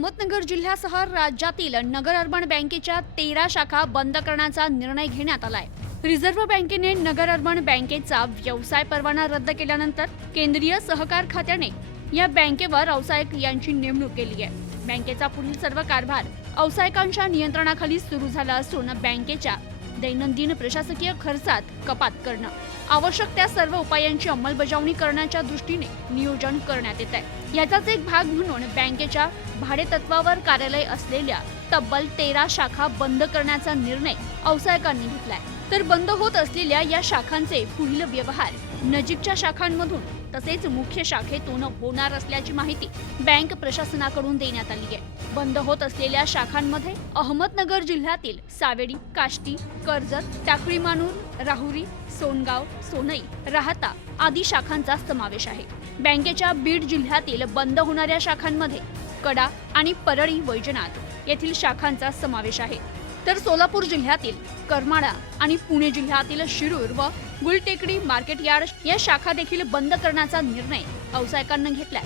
अहमदनगर जिल्ह्यासह राज्यातील नगर अर्बन बँकेच्या तेरा शाखा बंद करण्याचा निर्णय घेण्यात आलाय. रिझर्व्ह बँकेने नगर अर्बन बँकेचा व्यवसाय परवाना रद्द केल्यानंतर केंद्रीय सहकार खात्याने या बँकेवर अवसायक यांची नेमणूक केली आहे. बँकेचा पुढील सर्व कारभार अवसायकांच्या नियंत्रणाखाली सुरू झाला असून बँकेच्या दैनंदिन प्रशासकीय खर्चात कपात करणं. आवश्यक त्या सर्व उपायांची अंमलबजावणी करण्याच्या दृष्टीने नियोजन करण्यात येत आहे. याचाच एक भाग म्हणून बँकेच्या भाडेतत्वावर कार्यालय असलेल्या तब्बल तेरा शाखा बंद करण्याचा निर्णय अवसायकांनी घेतलाय. तर बंद होत असलेल्या या शाखांचे पुढील व्यवहार नजीकच्या शाखांमधून तसेच मुख्य शाखेतून होणार असल्याची माहिती बँक प्रशासनाकडून देण्यात आली आहे. बंद होत असलेल्या शाखांमध्ये अहमदनगर जिल्ह्यातील सावेडी काष्टी कर्जत टाकळी मानूर राहुरी सोनगाव सोनई राहता आदी शाखांचा समावेश आहे. बँकेच्या बीड जिल्ह्यातील बंद होणाऱ्या शाखांमध्ये कडा आणि परळी वैजनाथ येथील शाखांचा समावेश आहे. तर सोलापूर जिल्ह्यातील करमाळा आणि पुणे जिल्ह्यातील शिरूर व गुलटेकडी मार्केट यार्ड या शाखा देखील बंद करण्याचा निर्णय व्यावसायिकांना घेतलाय.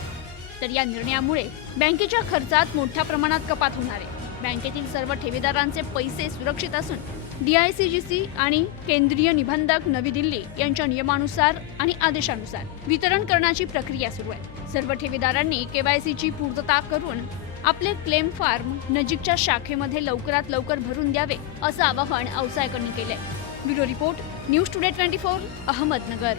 तर या निर्णयामुळे बँकेच्या खर्चात मोठ्या प्रमाणात कपात होणार आहे. बँकेतील सर्व ठेवीदारांचे पैसे सुरक्षित असून डीआयसीजीसी आणि केंद्रीय निबंधक नवी दिल्ली यांच्या नियमानुसार आणि आदेशानुसार वितरण करण्याची प्रक्रिया सुरू आहे. सर्व ठेवीदारांनी केवायसीची पूर्तता करून आपले क्लेम फार्म नजीकच्या शाखेमध्ये लवकरात लवकर भरून द्यावे असं आवाहन व्यावसायिकांनी केलंय. Bureau report news today twenty four Ahmednagar.